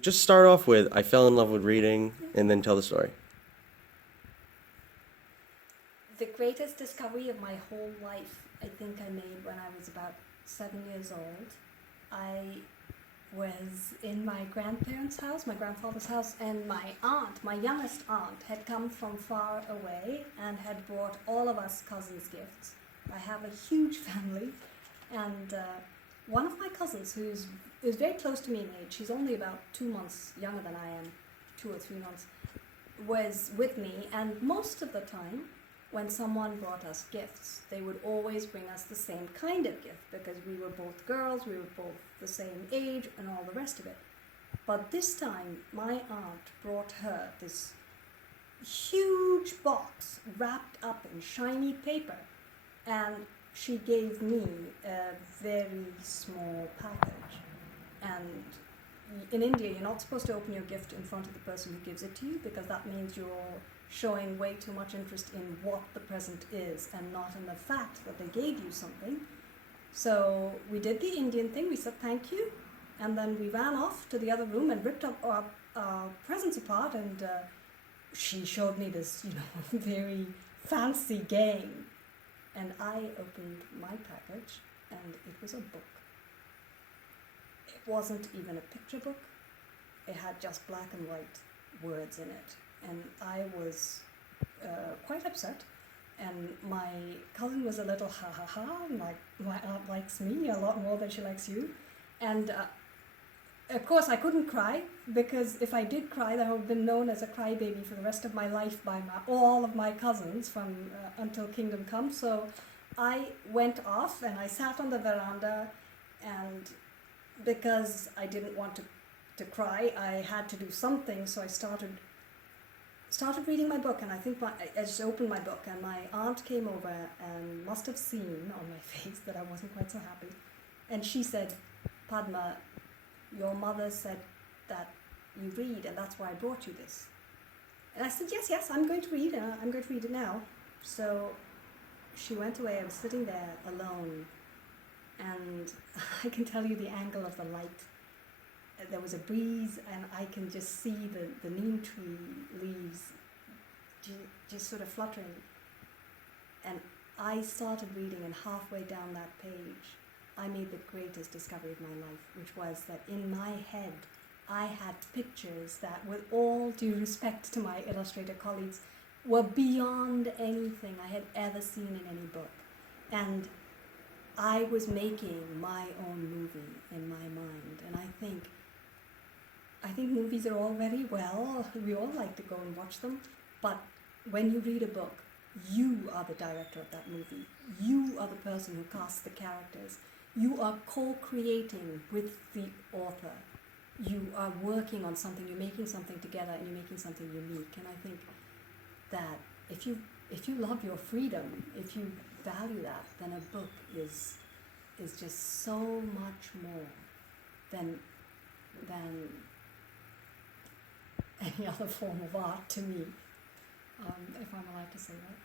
Just start off with, I fell in love with reading, and then tell the story. The greatest discovery of my whole life, I think I made when I was about 7 years old. I was in my grandparents' house, my grandfather's house, and my aunt, my youngest aunt, had come from far away and had brought all of us cousins gifts. I have a huge family, and one of my cousins, who's very close to me in age, she's only about 2 months younger than I am, 2 or 3 months, was with me, and most of the time, when someone brought us gifts, they would always bring us the same kind of gift because we were both girls, we were both the same age, and all the rest of it. But this time, my aunt brought her this huge box wrapped up in shiny paper, and she gave me a very small package. And in India, you're not supposed to open your gift in front of the person who gives it to you because that means you're showing way too much interest in what the present is and not in the fact that they gave you something. So we did the Indian thing, we said thank you, and then we ran off to the other room and ripped up our presents apart, and she showed me this, very fancy game. And I opened my package, and it was a book. It wasn't even a picture book. It had just black and white words in it. And I was quite upset. And my cousin was a little ha, like my aunt likes me a lot more than she likes you. And of course I couldn't cry, because if I did cry, then I would have been known as a crybaby for the rest of my life by all of my cousins from until kingdom come. So I went off and I sat on the veranda, and because I didn't want to cry, I had to do something, so I started reading my book, and I think I just opened my book, and my aunt came over and must have seen on my face that I wasn't quite so happy, and she said, "Padma, your mother said that you read, and that's why I brought you this." And I said, yes, I'm going to read, and I'm going to read it now. So she went away. I was sitting there alone, and I can tell you the angle of the light. There was a breeze, and I can just see the neem tree leaves just sort of fluttering. And I started reading, and halfway down that page, I made the greatest discovery of my life, which was that in my head, I had pictures that, with all due respect to my illustrator colleagues, were beyond anything I had ever seen in any book. And I was making my own movie in my mind, and I think movies are all very well, we all like to go and watch them, but when you read a book, you are the director of that movie. You are the person who casts the characters. You are co-creating with the author. You are working on something, you're making something together, and you're making something unique. And I think that if you love your freedom, if you value that, then a book is just so much more than any other form of art to me, if I'm allowed to say that.